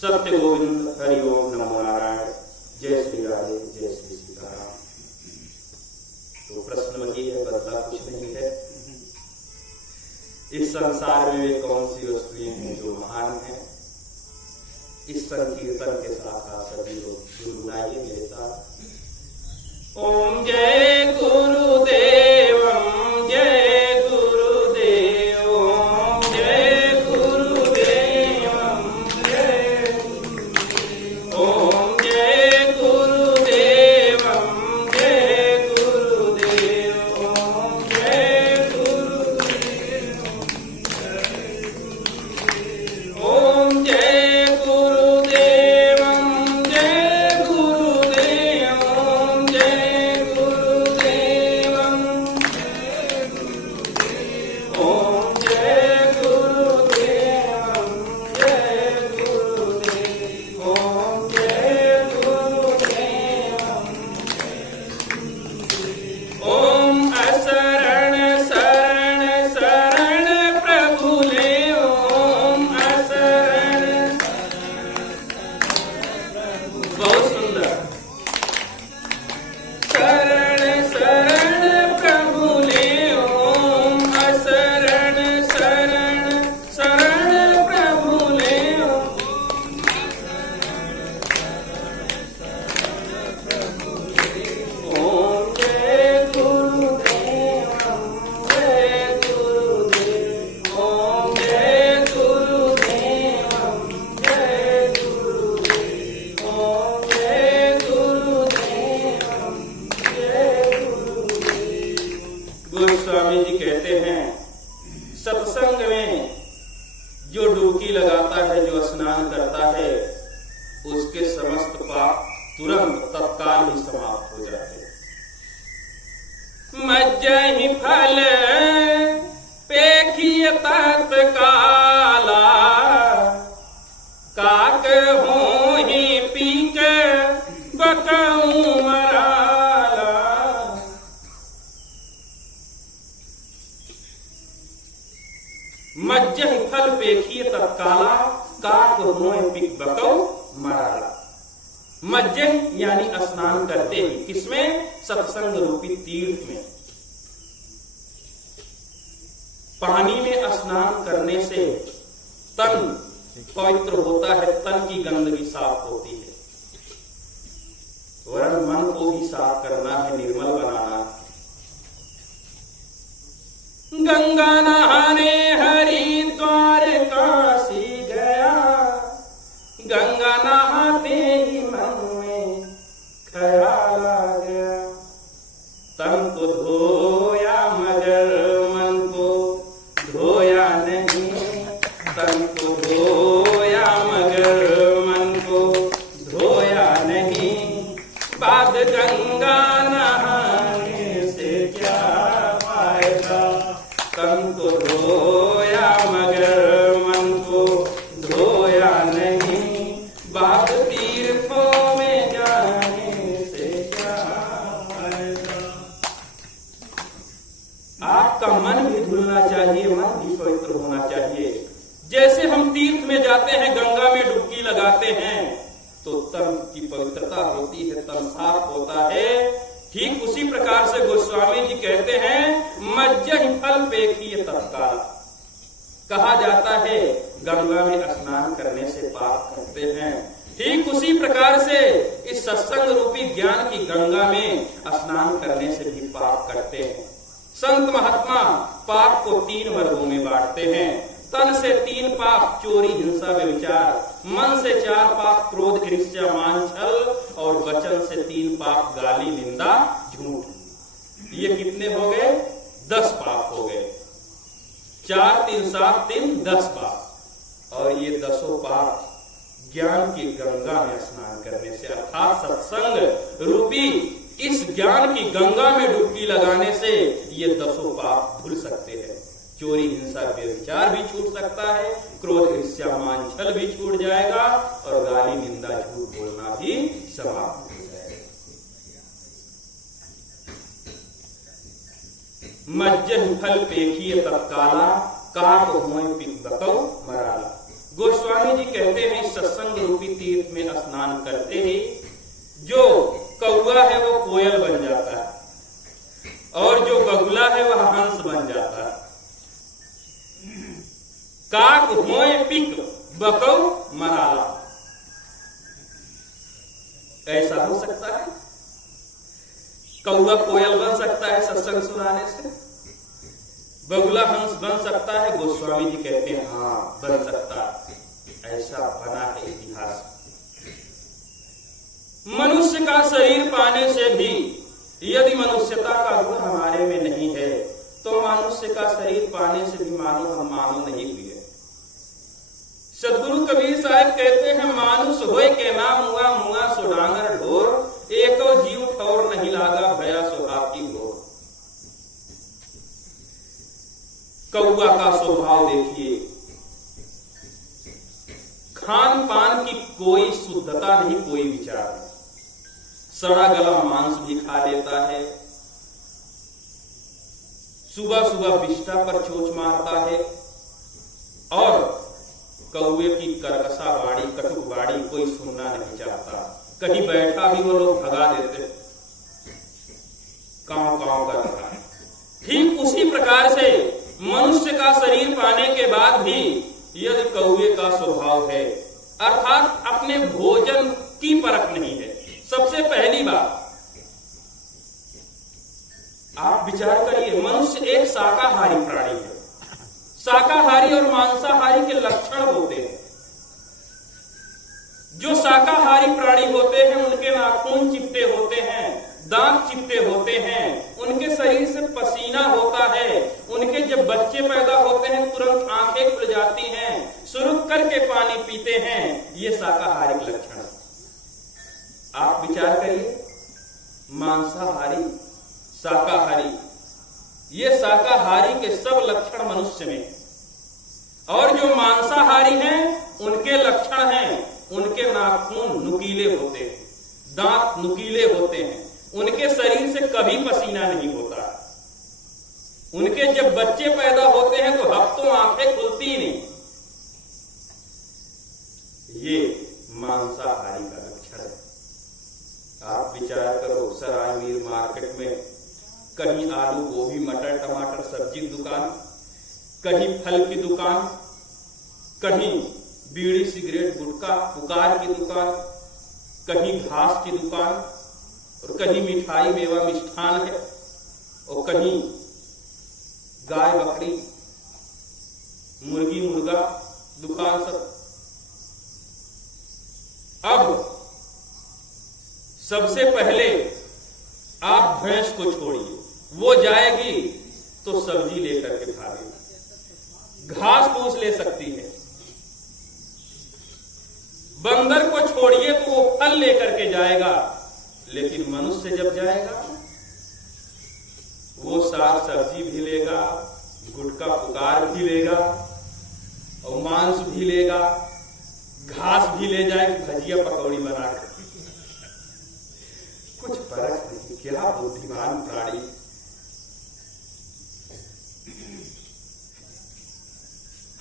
सत्य गोविंद हरि ओम नमो नारायण। जय श्री राधे, जय श्री सीताराम। तो प्रश्न वही है, बदला कुछ नहीं है। इस संसार में वे कौन सी वस्तुएं हैं जो महान है? इस संकीर्तन के साथ आप सभी लोग गुनगुनाइए मेरे साथ। ओम जय गुरुदेव, जय गुरुदेव, ओम जय गुरुदेव, जय गुरुदेव, ओम जय गुरुदेव, जय गुरुदेव, ओम जय गुरुदेव, ओम जय गुरुदेव, जय गुरुदेव, ओम जय गुरुदेव, ओम जय गुरुदेव, जय गुरुदेव, ओम जय गुरुदेव, ओम असरण शरण शरण प्रभु ले, ओम असरण, बहुत सुंदर। शरण शरण प्रभु ले, ओम असरण शरण शरण प्रभु ले, ओम जय गुरुदेव, जय गुरुदेव, ओम जय गुरुदेव, जय गुरुदेव, ओम जय गुरुदेव, जय गुरुदेव। गोस्वामी जी कहते हैं, सत्संग में जो डुबकी लगाता है, जो स्नान करता है, उसके समस्त पाप तुरंत तत्काल ही समाप्त हो जाते हैं। मज्जहि फल पेखिय तत्काला, काक होहि पीक बकऊं मराला। मज्जहि फल पेखिय तत्काला, काक होहि पीक बकऊं मराला। मज्जन यानी स्नान करते ही, किसमें? सत्संग रूपी तीर्थ में। पानी में स्नान करने से तन पवित्र होता है, तन की गंदगी साफ होती है। वरन मन को भी साफ करना है, निर्मल बनाना है। गंगा नहाने हरिद्वार काशी गया, गंगा नहाते ही मन में ख्याल आ गया। तन को धोया मगर मन को धोया नहीं, तन को धोया मगर मन को धोया नहीं। बाद गंगा नहाने से क्या फायदा? तन को धोया मगर मन को धोया नहीं, बाद तीर्थों में जाने से क्या फायदा? आपका मन भी धुलना चाहिए, मन भी पवित्र होना चाहिए। जैसे हम तीर्थ में जाते हैं, गंगा में डुबकी लगाते हैं, तो तन की पवित्रता होती है, तन साफ होता है। ठीक उसी प्रकार से गोस्वामी जी कहते हैं, मज्जहि फल पेखिय तत्काल। कहा जाता है गंगा में स्नान करने से पाप करते हैं। ठीक उसी प्रकार से इस सत्संग रूपी ज्ञान की गंगा में स्नान करने से भी पाप करते हैं। संत महात्मा पाप को 3 वर्गों में बांटते हैं। तन से 3 पाप, चोरी हिंसा व्यभिचार। मन से 4 पाप, क्रोध ईर्ष्या मान छल। और वचन से 3 पाप, गाली निंदा झूठ। ये कितने हो गए? 10 पाप हो गए। 4 3 7 3 10 पाप। और ये 10 पाप ज्ञान की गंगा में स्नान करने से, अर्थात सत्संग रूपी इस ज्ञान की गंगा में डुबकी लगाने से ये 10 पाप धुल सकते हैं। चोरी हिंसा व्यभिचार भी छूट सकता है, क्रोध ईर्ष्या मान छल भी छूट जाएगा, और गाली निंदा झूठ बोलना भी समाप्त हो जाएगा। मज्जहि फल पेखिय तत्काला, काक होय पिक बकौ मराला। गोस्वामी जी कहते हैं इस सत्संग रूपी तीर्थ में स्नान करते ही जो कौवा है वो कोयल बन जाता है और जो बगुला है वह हंस बन जाता है। काक होए पिक बकौ मराला, ऐसा हो सकता है? कौवा कोयल बन सकता है सत्संग सुनाने से, बगुला हंस बन सकता है? गोस्वामी जी कहते हैं हाँ बन सकता है, ऐसा बना है इतिहास। मनुष्य का शरीर पाने से भी यदि मनुष्यता का गुण हमारे में नहीं है तो मनुष्य का शरीर पाने से भी मानो हम मानो नहीं हुए। सदगुरु कबीर साहब कहते हैं मानुष होए के नाम मुआ मुआ सो डांगर ढोर, एको जीव ठौर नहीं लागा भया सो हाथी घोर। कौवा का स्वभाव देखिए, खान पान की कोई शुद्धता नहीं, कोई विचार नहीं, सड़ा गला मांस भी खा लेता है, सुबह सुबह बिष्टा पर चोंच मारता है और कौवे की करकसा बाड़ी कटुक बाड़ी कोई सुनना नहीं चाहता। कहीं बैठा भी वो लोग भगा देते, कांव कांव करता है। ठीक उसी प्रकार से मनुष्य का शरीर पाने के बाद भी यदि कौवे का स्वभाव है, अर्थात अपने भोजन की परख नहीं है। सबसे पहली बात आप विचार करिए, मनुष्य एक शाकाहारी प्राणी है। शाकाहारी और मांसाहारी के लक्षण होते हैं। जो शाकाहारी प्राणी होते हैं उनके नाखून चिपटे होते हैं, दांत चिपटे होते हैं, उनके शरीर से पसीना होता है, उनके जब बच्चे पैदा होते हैं तुरंत आंखें खुल जाती हैं, सुरुक करके पानी पीते हैं। ये शाकाहारी लक्षण। आप विचार करिए, मांसाहारी शाकाहारी, ये शाकाहारी के सब लक्षण मनुष्य में, और जो मांसाहारी हैं उनके लक्षण हैं, उनके नाखून नुकीले होते हैं, दांत नुकीले होते हैं, उनके शरीर से कभी पसीना नहीं होता, उनके जब बच्चे पैदा होते हैं तो हफ्तों आंखें खुलती नहीं। ये मांसाहारी का लक्षण है। आप विचार करो, सराय मीर मार्केट में कहीं आलू गोभी मटर टमाटर सब्जी दुकान, कहीं फल की दुकान, कहीं बीड़ी सिगरेट गुटखा पुकार की दुकान, कहीं घास की दुकान, और कहीं मिठाई मेवा मिष्ठान है, और कहीं गाय बकरी मुर्गी मुर्गा दुकान सब। अब सबसे पहले आप भैंस को छोड़िए, वो जाएगी तो सब्जी लेकर के भागेगी, घास फूस ले सकती है। बंदर को छोड़िए तो वो फल लेकर के जाएगा, लेकिन मनुष्य जब जाएगा वो साग सब्जी भी लेगा, गुटखा पुकार भी लेगा, और मांस भी लेगा, घास भी ले जाएगी, भजिया पकौड़ी बनाकर। कुछ फर्क नहीं। क्या बुद्धिमान प्राणी।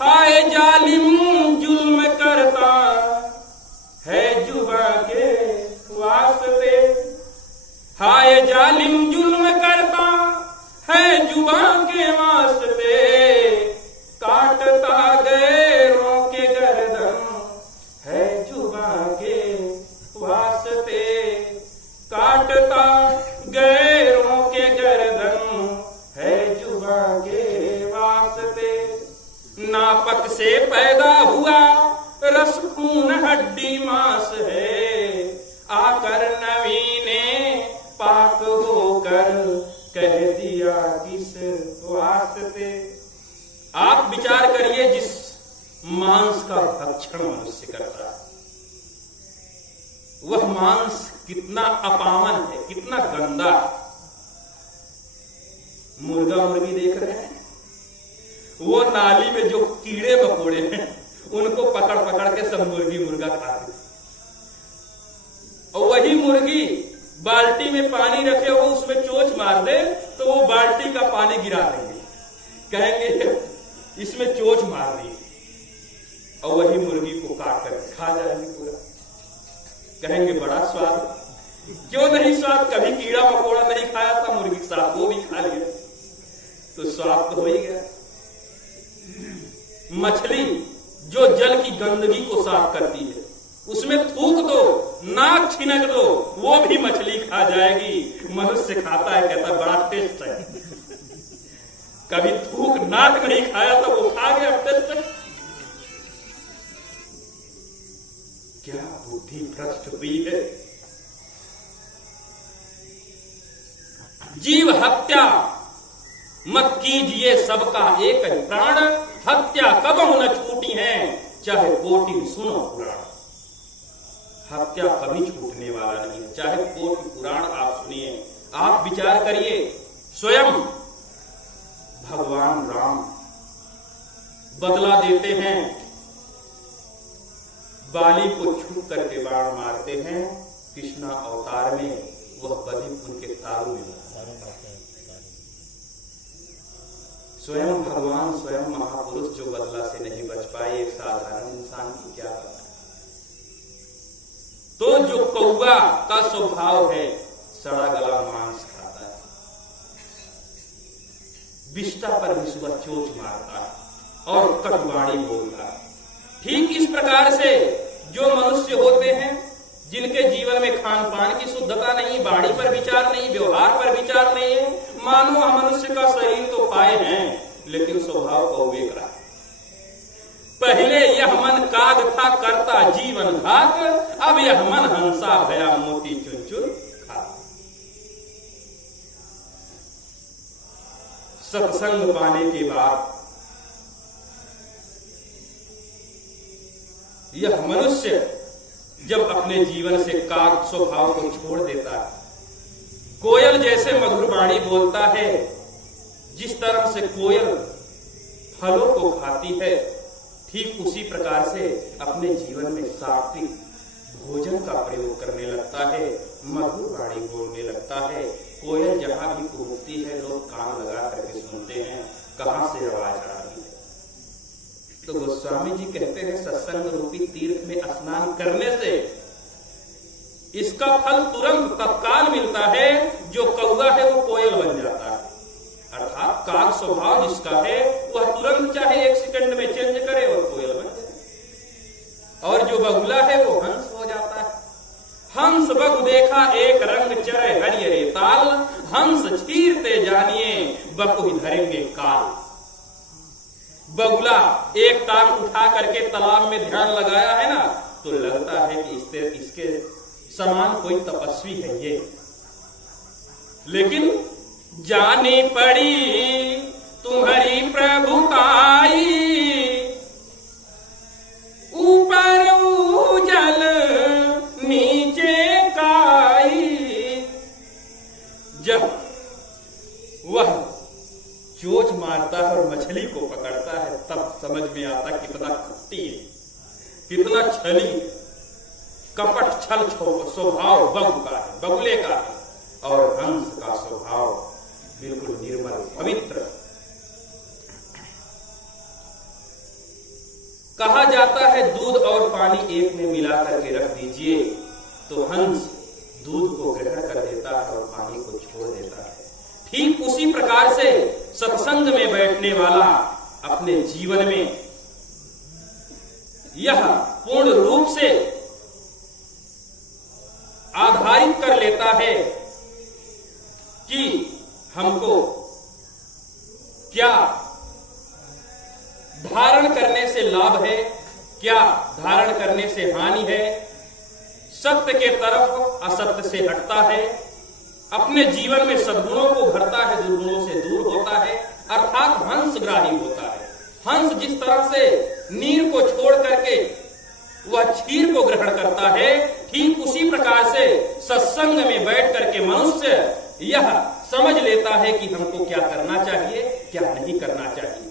हाय जालिम जुल्म करता है जुबा के वास्ते, हाय जालिम जुल्म करता है जुबा के वास्ते, काटता गैरों के गर्दन है जुबा के वास्ते, काटता गैरों के गर्दन है जुबा के वास्ते। नापक से पैदा हुआ रस खून हड्डी मांस है, आकर नवी ने पाक होकर कह दिया किस वास्ते। आप विचार करिए, जिस मांस का भक्षण मनुष्य करता है वह मांस कितना अपावन है, कितना गंदा। मुर्गा मुर्गी देख रहे हैं, वो नाली में जो कीड़े मकोड़े हैं उनको पकड़ पकड़ के सब मुर्गी मुर्गा खाते, और वही मुर्गी बाल्टी में पानी रखे हो उसमें चोंच मार दे तो वो बाल्टी का पानी गिरा देंगे, कहेंगे इसमें चोंच मार दी, और वही मुर्गी को काट कर खा जाएंगे पूरा। कहेंगे बड़ा स्वाद, क्यों नहीं स्वाद, कभी कीड़ा मकोड़ा नहीं खाया था मुर्गी के साथ, वो भी खा लिया तो स्वाद तो हो ही गया। मछली जो जल की गंदगी को साफ करती है, उसमें थूक दो, नाक छिनक दो, वो भी मछली खा जाएगी। मनुष्य खाता है, कहता है बड़ा टेस्ट है। कभी थूक नाक नहीं खाया तो वो खा गया टेस्ट। क्या बुद्धि भ्रष्ट हुई है। जीव हत्या मत कीजिए, सबका एक ही प्राण, हत्या कबहु न छूटी है, चाहे कोटि सुनो पुराण। हत्या कभी छूटने वाला नहीं है, चाहे कोटि पुराण आप सुनिए। आप विचार करिए, स्वयं भगवान राम बदला देते हैं, बाली को छू करके बाण मारते हैं, कृष्णा अवतार में वह बलि उनके तारू में। स्वयं भगवान, स्वयं महापुरुष जो बदला से नहीं बच पाए, एक साधारण इंसान की क्या बात है। तो जो कौवा का स्वभाव है, सड़ा गला मांस खाता है, विष्टा पर भी सुबह चोच मारता है और कटुवाणी बोलता है। ठीक इस प्रकार से जो मनुष्य होते हैं, जिनके जीवन में खान पान की शुद्धता नहीं, बाड़ी पर विचार नहीं, व्यवहार पर विचार नहीं है, मानो मनुष्य का शरीर तो पाए हैं लेकिन स्वभाव कौवे का। पहले यह मन काग था करता जीवन घात, अब यह मन हंसा भया मोती चुन चुन खा। सत्संग पाने के बाद यह मनुष्य जब अपने जीवन से काग स्वभाव को छोड़ देता है, कोयल जैसे मधुर वाणी बोलता है, जिस तरह से कोयल फलों को खाती है, ठीक उसी प्रकार से अपने जीवन में सात्विक भोजन का प्रयोग करने लगता है, मधुर वाणी बोलने लगता है। कोयल जहां भी कूदती है, लोग कान लगा करके सुनते हैं कहां से आवाज आ रही है। तो गोस्वामी जी कहते हैं, सत्संग रूपी तीर्थ में स्नान करने से इसका फल तुरंत तत्काल मिलता है। जो कौवा है वो कोयल बन जाता है, अर्थात काग स्वभाव जिसका है वह तुरंत चाहे 1 सेकंड में चेंज करे और कोयल बन जाए। और जो बगुला है वो हंस हो जाता है। हंस बगु देखा एक रंग चरे हरियरे ताल, हंस चीरते जानिए बकु ही धरेंगे काल। बगुला एक टांग उठा करके तालाब में ध्यान लगाया है ना, तो लगता है कि इसके समान कोई तपस्वी है ये, लेकिन जानी पड़ी तुम्हारी प्रभुताई, ऊपर उजल नीचे काई। जब वह चोच मारता है और मछली को पकड़ता है, तब समझ में आता कितना खट्टी है, कितना छली कपट छल स्वभाव बगु का है, बगुले का है। और हंस का स्वभाव बिल्कुल निर्मल पवित्र। कहा जाता है दूध और पानी एक में मिला करके रख दीजिए तो हंस दूध को ग्रहण कर देता है और पानी को छोड़ देता है। ठीक उसी प्रकार से सत्संग में बैठने वाला अपने जीवन में यह पूर्ण रूप से आधारित कर लेता है कि हमको क्या धारण करने से लाभ है, क्या धारण करने से हानि है, सत्य के तरफ असत्य से हटता है, अपने जीवन में सद्गुणों को भरता है, दुर्गुणों से दूर होता है, अर्थात हंसग्राही होता है। हंस जिस तरह से नीर को छोड़ करके वह क्षीर को ग्रहण करता है, ठीक उसी प्रकार से सत्संग में बैठ करके मनुष्य यह समझ लेता है कि हमको क्या करना चाहिए, क्या नहीं करना चाहिए।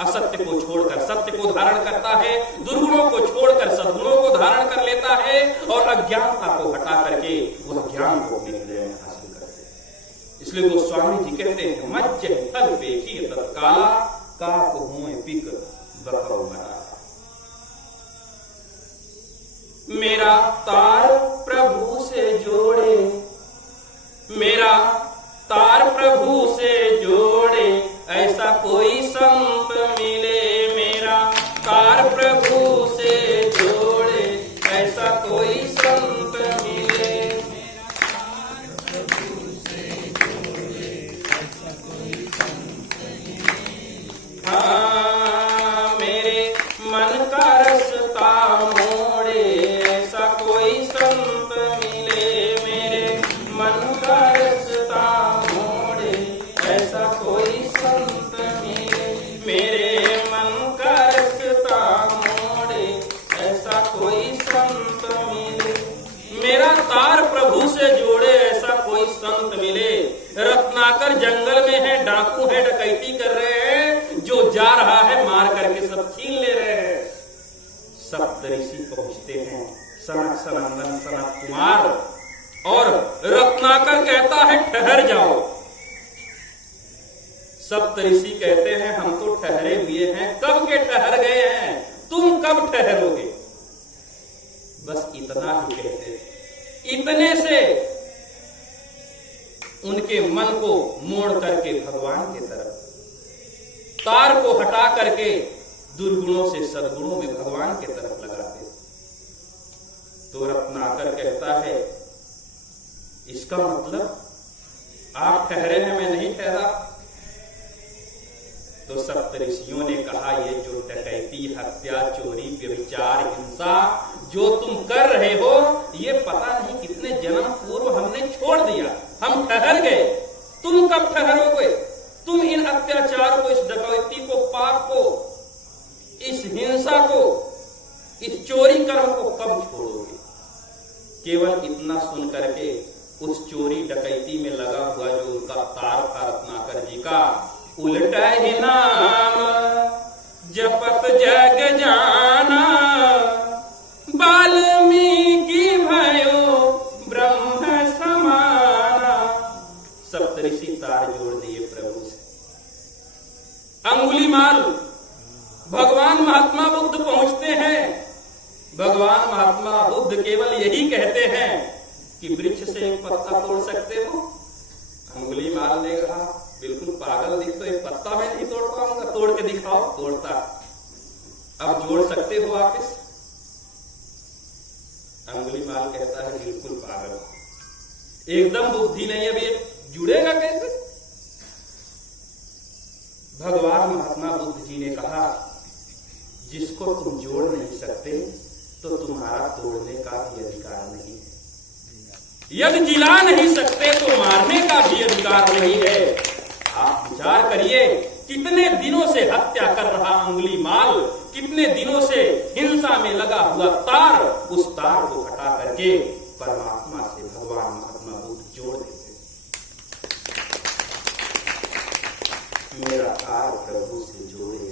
असत्य को छोड़कर सत्य को धारण करता है, दुर्गुणों को छोड़कर सद्गुणों को धारण कर लेता है और अज्ञानता को हटा करके वह ज्ञान को अपने हृदय में हासिल करते हैं। इसलिए गोस्वामी जी कहते हैं, मज्ज फल पेखी तत्काला, काक हुए पिक बकौ मरा। मेरा तार प्रभु से जोड़े, मेरा तार प्रभु से जोड़े, ऐसा कोई संत मिले। मेरा तार प्रभु से जोड़े, ऐसा कोई संत मिले। हाँ, मेरे मन का रास्ता मोड़े, ऐसा कोई संत मिले। मेरे मन का रास्ता मोड़े, ऐसा कोई संत मिले। मेरे मन का रास्ता मोड़े, ऐसा कोई संत मिले। मेरा तार प्रभु से जोड़े, ऐसा कोई संत मिले। रत्नाकर जंगल में है, डाकू है, डकैती कर रहे हैं, जो जा रहा है मार करके सब छीन ले रहे हैं। सप्तऋषि पहुंचते हैं, सनक सनंदन सनत कुमार, और रत्नाकर कहता है ठहर जाओ। सप्तऋषि कहते हैं हम तो ठहरे हुए हैं। कब के ठहर गए हैं, तुम कब ठहरोगे? बस इतना ही कहते। इतने से उनके मन को मोड़ करके भगवान की तरफ, तार को हटा करके दुर्गुणों से सद्गुणों में भगवान की तरफ लगाते। तो रत्नाकर कहता है इसका मतलब आप ठहरे हैं, मैं नहीं ठहरा। तो सप्तऋषियों ने कहा ये जो डकैती, हत्या, चोरी, व्यभिचार, हिंसा जो तुम कर रहे हो, ये पता नहीं कितने जन्म पूर्व हमने छोड़ दिया। हम ठहर गए, तुम कब ठहरोगे? तुम इन अत्याचार को, इस डकैती को, पाप को, इस हिंसा को, इस चोरी कर्म को कब छोड़ोगे? केवल इतना सुन करके उस चोरी डकैती में लगा हुआ जो उनका तार था रत्नाकर जी का, उल्टा ही नाम जपत जग जाना, वाल्मीकि भयो ब्रह्म समाना। सप्तऋषि तार जोड़ दिए प्रभु से। अंगुलीमाल भगवान महात्मा बुद्ध पहुंचते हैं। भगवान महात्मा बुद्ध केवल यही कहते हैं कि वृक्ष से एक पत्ता तोड़ सकते हो? अंगुलीमाल ने कहा बिल्कुल पागल दिख, तो एक पत्ता मैं नहीं तोड़ पाऊंगा, तोड़ के दिखाओ। तोड़ता, अब जोड़ सकते हो वापिस? अंगुलीमाल कहता है बिल्कुल पागल, एकदम बुद्धि नहीं, अब ये जुड़ेगा कैसे? भगवान महात्मा बुद्ध जी ने कहा जिसको तुम जोड़ नहीं सकते तो तुम्हारा तोड़ने का भी अधिकार नहीं है। यदि जिला नहीं सकते तो मारने का भी अधिकार नहीं है। आप विचार करिए, कितने दिनों से हत्या कर रहा अंगुलीमाल, कितने दिनों से हिंसा में लगा हुआ तार, उस तार को हटा करके परमात्मा से भगवान महात्मा बुद्ध जोड़ देते। मेरा तार प्रभु से जोड़े,